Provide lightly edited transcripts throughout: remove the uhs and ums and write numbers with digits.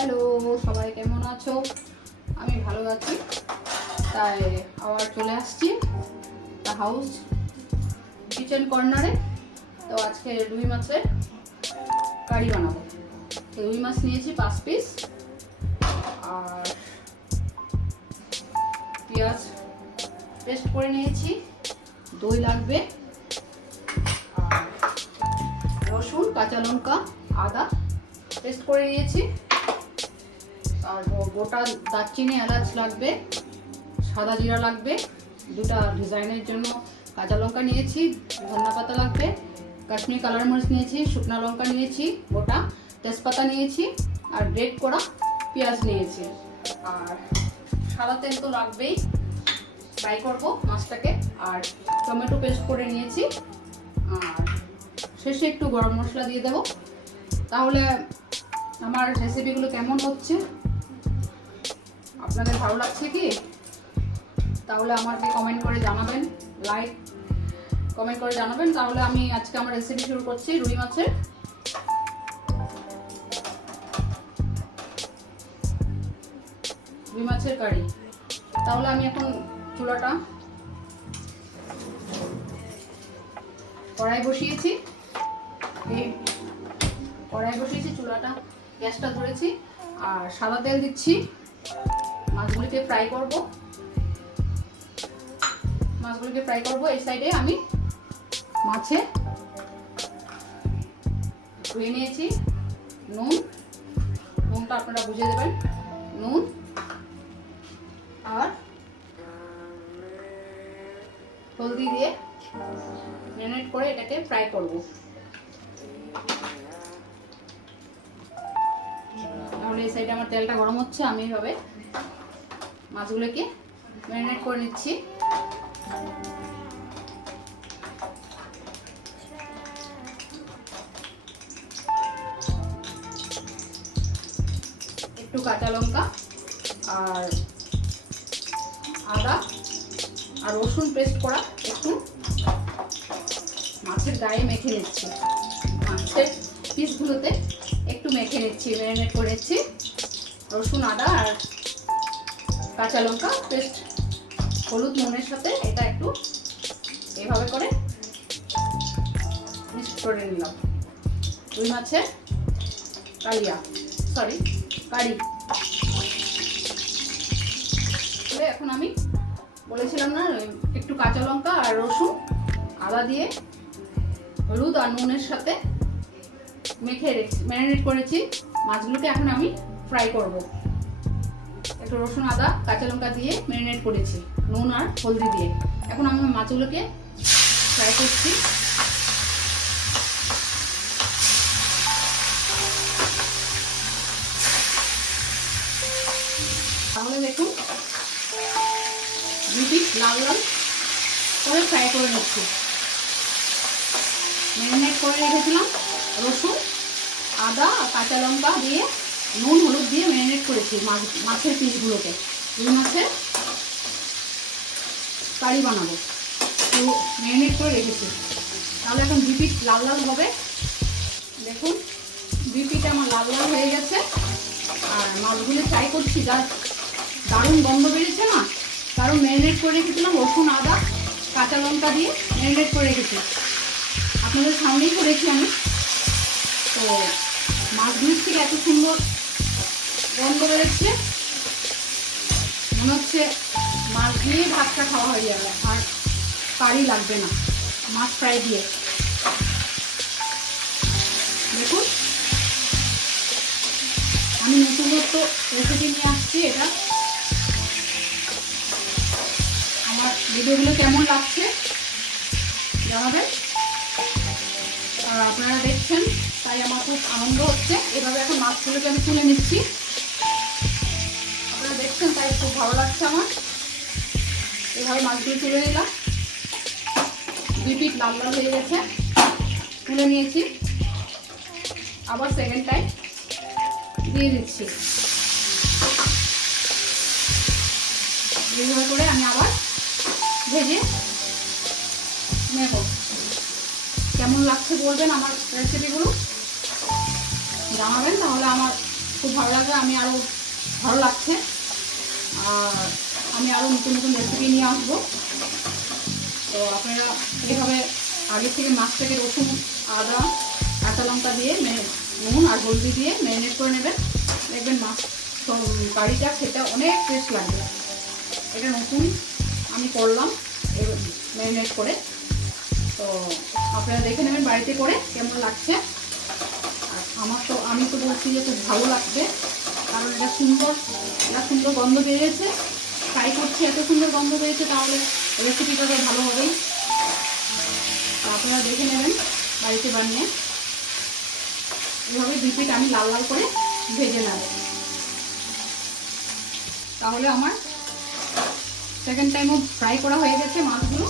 Hello, সবাই কেমন আছো? আমি ভালো আছি। তাই আবার চলে আসছি দ্য হাউস কিচেন কর্নারে। তো আজকে রুই মাছের কারি বানাবো। তো রুই মাছ নিয়েছি 5 পিস, আর পেঁয়াজ পেস্ট করে নিয়েছি, দই লাগবে, আর রসুন, কাঁচা লঙ্কা, আদা পেস্ট করে নিয়েছি, আর গোটা দারচিনি, এলাচ লাগবে, সাদা জিরা লাগবে, দুটা ডিজাইনের জন্য কাঁচা লঙ্কা নিয়েছি, ধনিয়া পাতা লাগবে, কাশ্মীরি কালার মরিচ নিয়েছি, শুকনো লঙ্কা নিয়েছি গোটা, তেজপাতা নিয়েছি, আর গ্রেট করা পেঁয়াজ নিয়েছি, আর সাদা তেল তো লাগবেই, ফ্রাই করব মাছটাকে, আর টমেটো পেস্ট করে নিয়েছি, আর শেষে একটু গরম মশলা দিয়ে দেবো। তাহলে আমার রেসিপিগুলো কেমন হচ্ছে, আপনাদের ভালো লাগছে কি? তাহলে আমাকে কমেন্ট করে জানাবেন, লাইক কমেন্ট করে জানাবেন। তাহলে আমি আজকে আমার রেসিপি শুরু করছি রুই মাছের কারি। তাহলে আমি এখন চুলাটা কড়াই বসিয়েছি, চুলাটা গ্যাসটা ধরেছি, আর সাদা তেল দিচ্ছি। মাছগুলিকে ফ্রাই করব। এই সাইডে আমি মাছে ধুয়ে নিয়েছি, নুনটা আপনারা বুঝে দেবেন, নুন আর হলদি দিয়ে ম্যারিনেট করে এটাকে ফ্রাই করব। তাহলে এই সাইডে আমার তেলটা গরম হচ্ছে, আমি এইভাবে মাছগুলোকে ম্যারিনেট করে নিচ্ছি। একটু কাঁচা লঙ্কা আর আদা আর রসুন পেস্ট করা একটু মাছের গায়ে মেখে নিচ্ছি, মাছের পিসগুলোতে একটু মেখে নিচ্ছি, ম্যারিনেট করে নিচ্ছি। রসুন, আদা আর কাঁচা লঙ্কা পেস্ট, হলুদ, নুনের সাথে এটা একটু এইভাবে করে মিক্স করে নিলাম। রুই মাছের কারি। এখন আমি বলেছিলাম না, একটু কাঁচা লঙ্কা আর রসুন, আদা দিয়ে হলুদ আর নুনের সাথে মেখে ম্যারিনেট করেছি মাছগুলোকে। এখন আমি ফ্রাই করব। একটু রসুন, আদা, কাঁচা লঙ্কা দিয়ে ম্যারিনেট করেছি নুন আর হলদি দিয়ে। এখন আমি মাছগুলোকে ফ্রাই করছি। তাহলে দেখুন, 2 পিস লাল লাল করে ফ্রাই করে নিচ্ছি। ম্যারিনেট করে রেখেছিলাম রসুন, আদা আর কাঁচা লঙ্কা দিয়ে নুন হলুদ দিয়ে ম্যারিনেট করেছি মাছের পিসগুলোকে। রুই মাছের কারি বানাবো, তো ম্যারিনেট করে রেখেছি। তাহলে এখন 2 পিস লাল লাল হবে। দেখুন, 2 পিস আমার লাল লাল হয়ে গেছে, আর মাছগুলো ফ্রাই করছি, যা দারুণ গন্ধ বেরিয়েছে না, কারণ ম্যারিনেট করে রেখেছিলাম রসুন, আদা, কাঁচা লঙ্কা দিয়ে ম্যারিনেট করে রেখেছি, আপনাদের সামনেই করেছি আমি। তো মাছগুলির থেকে এত সুন্দর গন্ধ বেরোচ্ছে, মনে হচ্ছে মাছ দিয়ে ভাতটা খাওয়া হয়ে যাবে, আর কারি লাগবে না মাছ ফ্রাই দিয়ে। দেখুন, আমি নতুনত্ব রেসিপি নিয়ে আসছি। এটা আমার ভিডিওগুলো কেমন লাগছে জানাবেন, আর আপনারা দেখছেন তাই আমার খুব আনন্দ হচ্ছে। এভাবে এখন মাছগুলোকে আমি তুলে নিচ্ছি, আপনারা দেখছেন তাই খুব ভালো লাগছে আমার। এভাবে মাছগুলো তুলে নিলাম, 2 পিস লাল লাল হয়ে গেছে, তুলে নিয়েছি। আবার সেকেন্ড টাইম দিয়ে দিচ্ছি। এইভাবে করে আমি আবার ভেজে নেব। কেমন লাগছে বলবেন, আমার রেসিপিগুলো জানাবেন। তাহলে আমার খুব ভালো লাগবে, আমি আরও ভালো লাগছে। আর আমি আরও নতুন নতুন রেসিপি নিয়ে আসবো। তো আপনারা এইভাবে আগে থেকে মাছটাকে রসুন, আদা, কাঁচা লঙ্কা দিয়ে নুন আর হলদি দিয়ে ম্যারিনেট করে নেবেন। দেখবেন মাছ কারিটা খেতে অনেক টেস্ট লাগবে। এটা নতুন আমি করলাম ম্যারিনেট করে, তো আপনারা দেখে নেবেন বাড়িতে করে কেমন লাগছে। আর আমি তো বলছি যে খুব ভালো লাগছে, কারণ এটা সুন্দর গন্ধ বেরিয়েছে। ফ্রাই করছি, এত সুন্দর গন্ধ বেরিয়েছে, তাহলে রেসিপিটা তো ভালো হবেই। আপনারা দেখে নেবেন বাড়িতে বানিয়ে। এভাবে 2 পিঠ আমি লাল লাল করে ভেজে নেব। তাহলে আমার সেকেন্ড টাইমও ফ্রাই করা হয়ে গেছে মাছগুলো।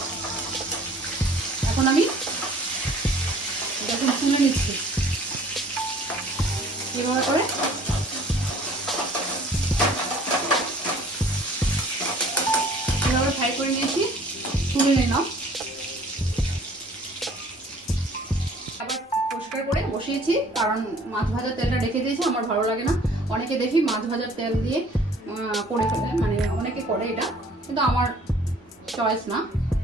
এখন আমি দেখুন তুলে নিচ্ছি এভাবে করে। এভাবে ফ্রাই করে নিয়েছি, তুলে নিলাম। আবার পরিষ্কার করে বসিয়েছি, কারণ মাছ ভাজার তেলটা রেখে দিয়েছি, আমার ভালো লাগে না। অনেকে দেখি মাছ ভাজার তেল দিয়ে করে ফেলে, মানে অনেকে করে এটা, কিন্তু আমার চয়েস না,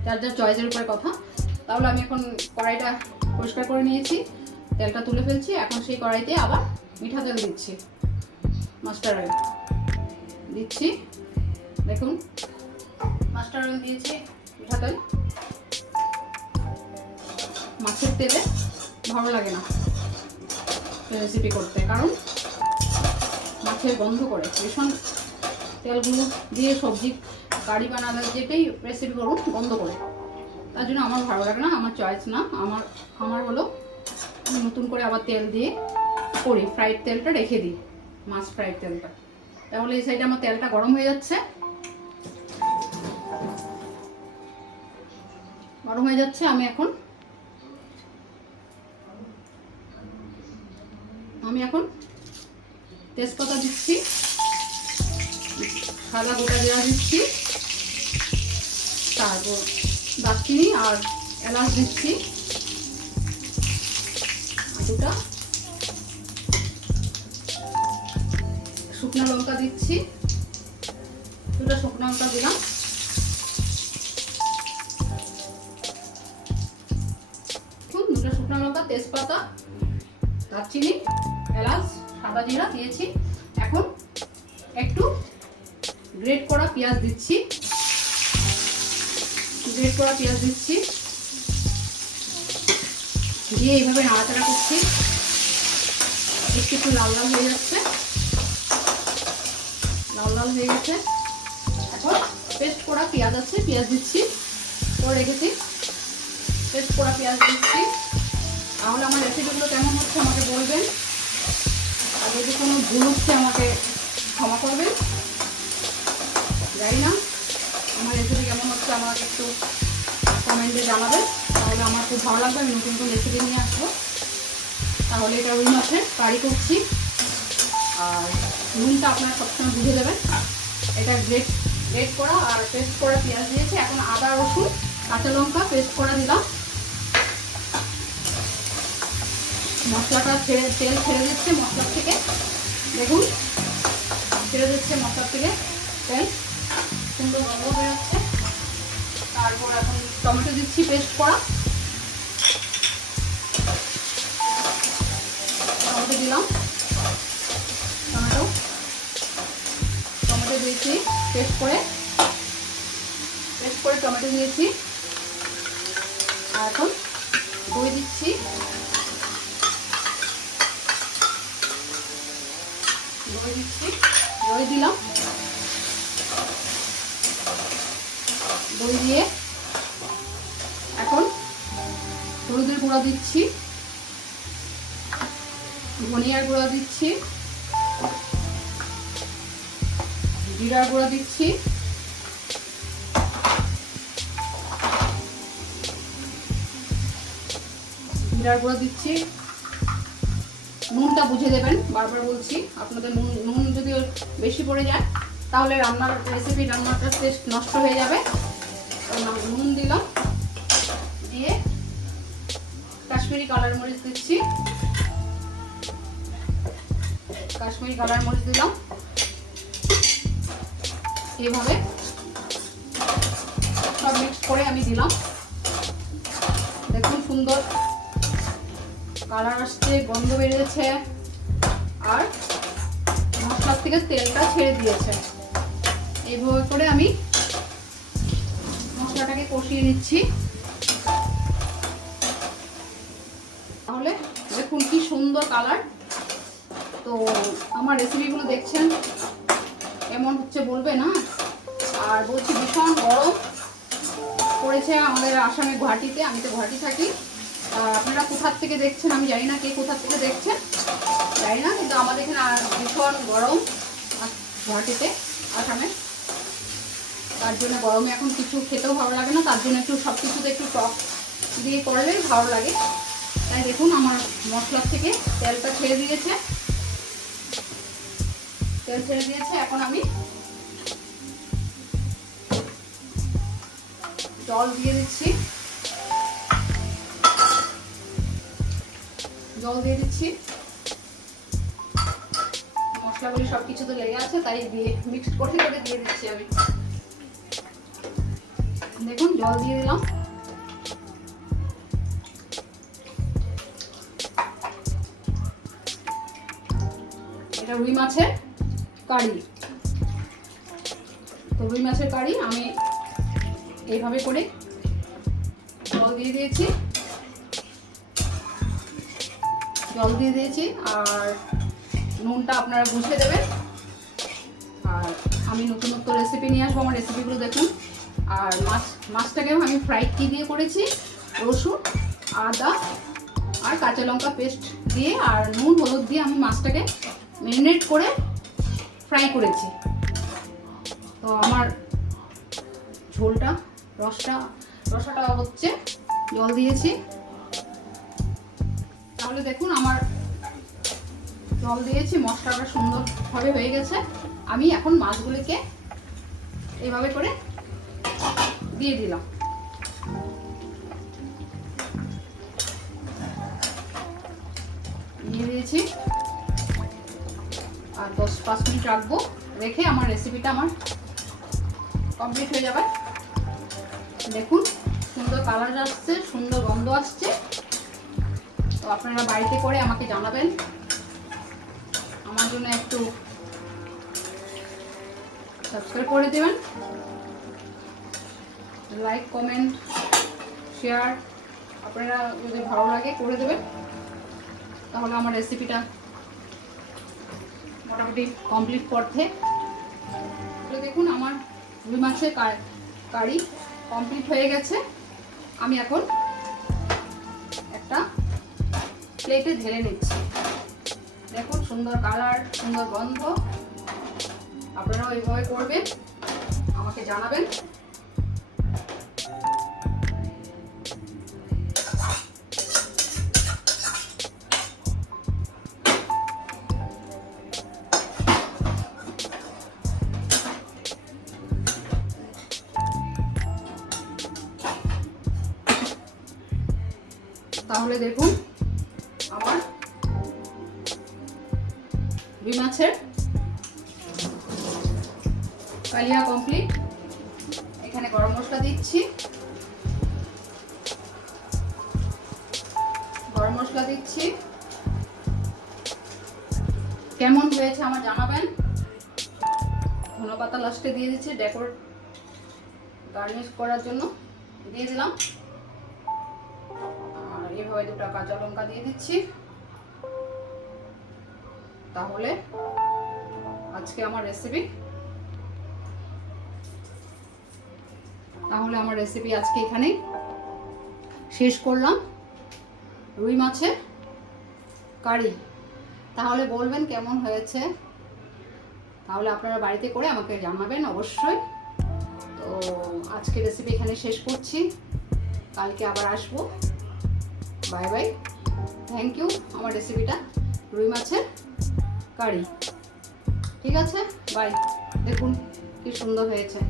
যার যার চয়েসের উপরে কথা। তাহলে আমি এখন কড়াইটা পরিষ্কার করে নিয়েছি, তেলটা তুলে ফেলছি। এখন সেই কড়াইতে আবার মিঠা তেল দিচ্ছি, মাস্টার্ড অয়েল দিচ্ছি। দেখুন মাস্টার্ড অয়েল দিয়েছি, মিঠা তেল। মাছের তেলে ভালো লাগে না রেসিপি করতে, কারণ মাছের গন্ধ করে। ভীষণ তেলগুলো দিয়ে সবজি কারি বানালে যেটাই রেসিপি করুন গন্ধ করে, তার জন্য আমার ভালো লাগে না, আমার চয়েস না। আমার হলো নতুন করে আবার তেল দিয়ে করি, ফ্রাইড তেলটা রেখে দিই, মাছ ফ্রাইড তেলটা। তাহলে এই সাইডে আমার তেলটা গরম হয়ে যাচ্ছে, আমি এখন তেজপাতা দিচ্ছি, সাদা গোটা জিরা দিচ্ছি, তারপর দারচিনি আর এলাচ দিচ্ছি 2টা, শুকনো লঙ্কা দিচ্ছি 2টা, শুকনো লঙ্কা দিলাম। এখন 2টা শুকনো লঙ্কা, তেজপাতা, দারচিনি, এলাচ, সাদা জিরা দিয়েছি। এখন একটু গ্রেট করা পেঁয়াজ দিচ্ছি, দিয়ে এইভাবে নাড়াচাড়া করছি। একটু লাল লাল হয়ে যাচ্ছে, এখন পেস্ট করা পেঁয়াজ আছে, পেঁয়াজ দিচ্ছি, করে রেখেছি, পেস্ট করা পেঁয়াজ দিচ্ছি। তাহলে আমার রেসিপিগুলো কেমন হচ্ছে আমাকে বলবেন, আর যদি কোনো ভুল হচ্ছে আমাকে ক্ষমা করবেন। জানি না আমার রেসিপি কেমন হচ্ছে, আমাকে একটু কমেন্টে জানাবেন, তাহলে আমার খুব ভালো লাগবে। আমি নতুন নতুন রেসিপি নিয়ে আসবো। তাহলে এটা রুই মাছের কারি করছি, আর নুনটা আপনারা সবসময় বুঝে দেবেন। এটা গ্রেট করা আর পেস্ট করা পেঁয়াজ দিয়েছি। এখন আদা, রসুন, কাঁচা লঙ্কা পেস্ট করা দিলাম। মশলাটা তেল ছেড়ে দিচ্ছে মশলার থেকে, দেখুন ছেড়ে দিচ্ছে মশলার থেকে তেল, সুন্দর গন্ধ বেরোচ্ছে। তারপর এখন টমেটো দিচ্ছি পেস্ট করা, টমেটো দিলাম, টমেটো দিয়েছি পেস্ট করে টমেটো দিয়েছি। আর এখন দই দিচ্ছি, দই দিলাম। দই দিয়ে এখন হলুদের গুঁড়া দিচ্ছি, ধনিয়ার গুঁড়া দিচ্ছি, জিরার গুঁড়া দিচ্ছি, নুনটা বুঝে দেবেন, বারবার বলছি আপনাদের। নুন যদি বেশি পড়ে যায় তাহলে রান্নাটার টেস্ট নষ্ট হয়ে যাবে। নুন দিলাম, দিয়ে কাশ্মীরি কালার মরিচ দিচ্ছি, কাশ্মীরি কালার মরিচ দিলাম। এইভাবে সব মিক্স করে আমি দিলাম। দেখুন সুন্দর কালার আসছে, গন্ধ বেরিয়েছে, আর মশলার থেকে তেলটা ছেড়ে দিয়েছে। এইভাবে করে আমি মশলাটাকে কষিয়ে নিচ্ছি। তাহলে দেখুন কি সুন্দর কালার। তো আমার রেসিপিগুলো দেখছেন এমন হচ্ছে বলবে না। আর বলছি ভীষণ গরম পড়েছে আমাদের আসামে, গুয়াহাটিতে। আমি তো গুয়াহাটি থাকি। আপনারা কোথার থেকে দেখছেন আমি জানি না, কে কোথার থেকে দেখছেন জানি না, কিন্তু আমাদের এখানে ভীষণ গরম গুয়াহাটিতে, আসামে। তার জন্য গরমে এখন কিছু খেতেও ভালো লাগে না, তার জন্য একটু সব কিছুতে একটু টক দিয়ে করলে ভালো লাগে। তাই দেখুন আমার মশলার থেকে তেলটা ছেড়ে দিয়েছে, তেল ছেড়ে দিয়েছে। এখন আমি জল দিয়ে দিচ্ছি, জল দিয়ে দিচ্ছি। মশলাগুলি সবকিছু তো লেগে আছে, তাই দিয়ে মিক্সড করে করে দিয়ে দিচ্ছি আমি। দেখুন জল দিয়ে দিলাম। এটা রুই মাছের কারি। তো রুই মাছের কারি আমি এইভাবে করে জল দিয়ে দিয়েছি, জল দিয়ে দিয়েছি। আর নুনটা আপনারা বুঝে দেবেন। আর আমি নতুন নতুন রেসিপি নিয়ে আসবো, আমার রেসিপিগুলো দেখুন। আর মাছটাকেও আমি ফ্রাই কি দিয়ে করেছি, রসুন, আদা আর কাঁচা লঙ্কা পেস্ট দিয়ে আর নুন হলুদ দিয়ে আমি মাছটাকে ম্যারিনেট করে ফ্রাই করেছি। তো আমার ঝোলটা রসাটা হচ্ছে, জল দিয়েছি। তাহলে দেখুন আমার জল দিয়েছি, মশলাটা সুন্দরভাবে হয়ে গেছে। আমি এখন মাছগুলিকে এইভাবে করে দিয়ে দিলাম। দিয়ে দিয়েছি আর 10-5 মিনিট রাখবো, রেখে আমার রেসিপিটা আমার কমপ্লিট হয়ে যাবে। দেখুন সুন্দর কালার আসছে, সুন্দর গন্ধ আসছে। তো আপনারা বাড়িতে করে আমাকে জানাবেন। আমার জন্য একটু সাবস্ক্রাইব করে দেবেন, লাইক কমেন্ট শেয়ার আপনারা যদি ভালো লাগে করে দেবেন। তাহলে আমার রেসিপিটা মোটামুটি কমপ্লিট করতে। দেখুন আমার রুই মাছের কারি কমপ্লিট হয়ে গেছে। আমি এখন একটা প্লেটে ঢেলে নিচ্ছি। দেখুন সুন্দর কালার, সুন্দর গন্ধ। আপনারাও এইভাবে করবেন, আমাকে জানাবেন। তাহলে দেখুন আমার রুই মাছের কালিয়া কমপ্লিট। এখানে গরম মশলা দিচ্ছি, গরম মশলা দিচ্ছি। কেমন হয়েছে আমার জানাবেন। ধনেপাতা লাস্টে দিয়ে দিচ্ছি, ডেকোরেট গার্নিশ করার জন্য দিয়ে দিলাম। আর এভাবে 2টা কাঁচা লঙ্কা দিয়ে দিচ্ছি। তাহলে আজকে আমার রেসিপি আজকে এখানেই শেষ করলাম, রুই মাছের কারি। তাহলে বলবেন কেমন হয়েছে, তাহলে আপনারা বাড়িতে করে আমাকে জানাবেন অবশ্যই। তো আজকে রেসিপি এখানে শেষ করছি, কালকে আবার আসবো। Bye bye, thank you. আমার রেসিপিটা রুই মাছের কারি, ঠিক আছে, বাই। দেখুন কি সুন্দর হয়েছে।